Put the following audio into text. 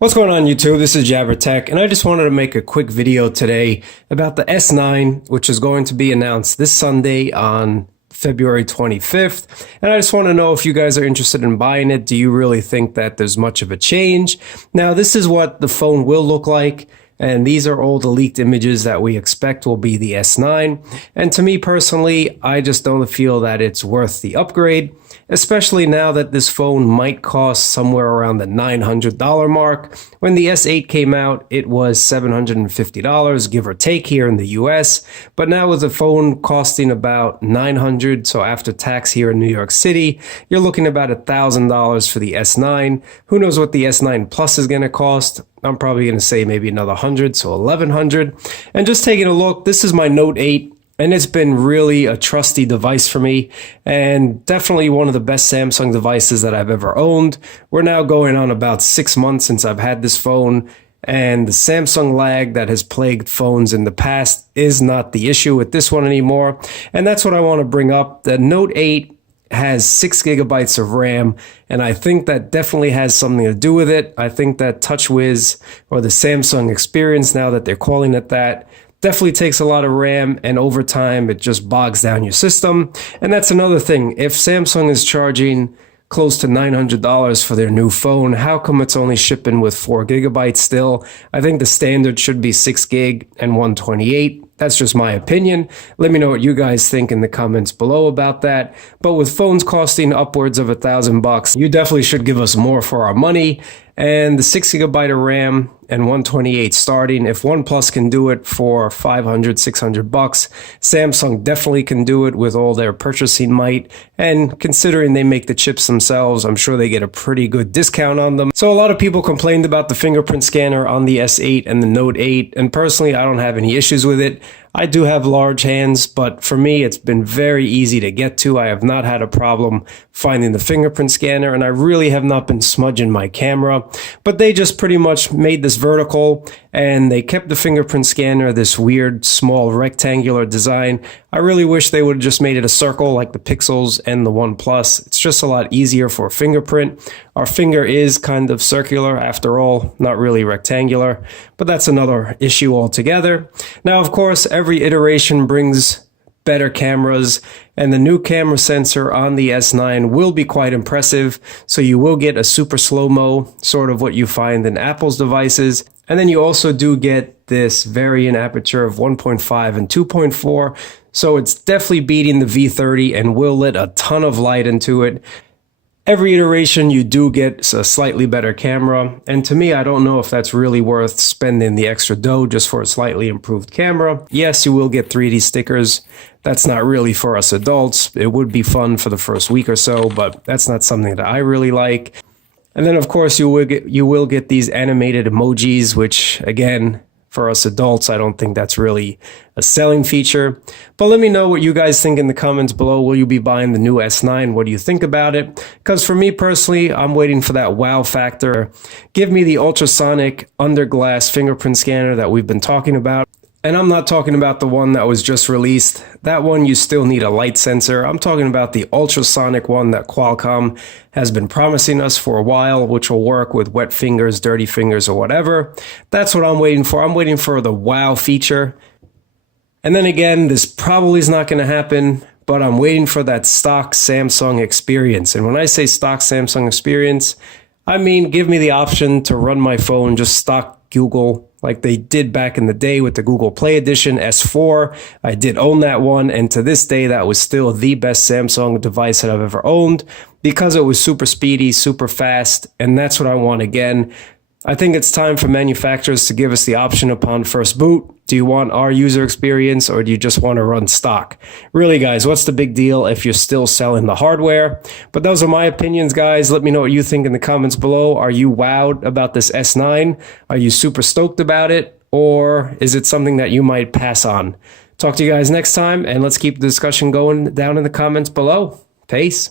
What's going on YouTube? This is Jabber Tech, and I just wanted to make a quick video today about the S9, which is going to be announced this Sunday on February 25th. And I just want to know if you guys are interested in buying it. Do you really think that there's much of a change? Now, this is what the phone will look like. And these are all the leaked images that we expect will be the S9. And to me personally, I just don't feel that it's worth the upgrade, especially now that this phone might cost somewhere around the $900 mark. When the S8 came out, it was $750, give or take here in the US. But now with the phone costing about $900, so after tax here in New York City, you're looking about $1,000 for the S9. Who knows what the S9 Plus is going to cost? I'm probably going to say maybe another 100, so 1,100. And just taking a look, this is my Note 8, and it's been really a trusty device for me, and definitely one of the best Samsung devices that I've ever owned. We're now going on about 6 months since I've had this phone, and the Samsung lag that has plagued phones in the past is not the issue with this one anymore. And that's what I want to bring up. The Note 8 has 6 gigabytes of RAM, and I think that definitely has something to do with it. I think that TouchWiz, or the Samsung Experience now that they're calling it that, definitely takes a lot of RAM, and over time it just bogs down your system. And that's another thing. If Samsung is charging close to $900 for their new phone, how come it's only shipping with 4 gigabytes still? I think the standard should be 6 gig and 128. That's just my opinion. Let me know what you guys think in the comments below about that. But with phones costing upwards of $1,000, you definitely should give us more for our money. And the 6 gigabyte of RAM and 128 starting, if OnePlus can do it for $500, $600, Samsung definitely can do it with all their purchasing might. And considering they make the chips themselves, I'm sure they get a pretty good discount on them. So a lot of people complained about the fingerprint scanner on the S8 and the Note 8. And personally, I don't have any issues with it. I do have large hands, but for me, it's been very easy to get to. I have not had a problem finding the fingerprint scanner, and I really have not been smudging my camera. But they just pretty much made this vertical, and they kept the fingerprint scanner this weird, small, rectangular design. I really wish they would have just made it a circle like the Pixels and the OnePlus. It's just a lot easier for a fingerprint. Our finger is kind of circular after all, not really rectangular, but that's another issue altogether. Now, of course, every iteration brings better cameras, and the new camera sensor on the S9 will be quite impressive. So you will get a super slow-mo, sort of what you find in Apple's devices. And then you also do get this variant aperture of 1.5 and 2.4. So it's definitely beating the V30 and will let a ton of light into it. Every iteration you do get a slightly better camera, and to me, I don't know if that's really worth spending the extra dough just for a slightly improved camera. Yes, you will get 3D stickers. That's not really for us adults. It would be fun for the first week or so, but that's not something that I really like. And then of course you will get these animated emojis, which again, for us adults, I don't think that's really a selling feature. But let me know what you guys think in the comments below. Will you be buying the new S9? What do you think about it? Because for me personally, I'm waiting for that wow factor. Give me the ultrasonic under glass fingerprint scanner that we've been talking about. And I'm not talking about the one that was just released. That one, you still need a light sensor. I'm talking about the ultrasonic one that Qualcomm has been promising us for a while, which will work with wet fingers, dirty fingers, or whatever. That's what I'm waiting for. I'm waiting for the wow feature. And then again, this probably is not going to happen, but I'm waiting for that stock Samsung experience. And when I say stock Samsung experience, I mean, give me the option to run my phone just stock Google, like they did back in the day with the Google Play Edition S4. I did own that one, and to this day, that was still the best Samsung device that I've ever owned because it was super speedy, super fast, and that's what I want again. I think it's time for manufacturers to give us the option upon first boot. Do you want our user experience, or do you just want to run stock? Really, guys, what's the big deal if you're still selling the hardware? But those are my opinions, guys. Let me know what you think in the comments below. Are you wowed about this S9? Are you super stoked about it? Or is it something that you might pass on? Talk to you guys next time, and let's keep the discussion going down in the comments below. Peace.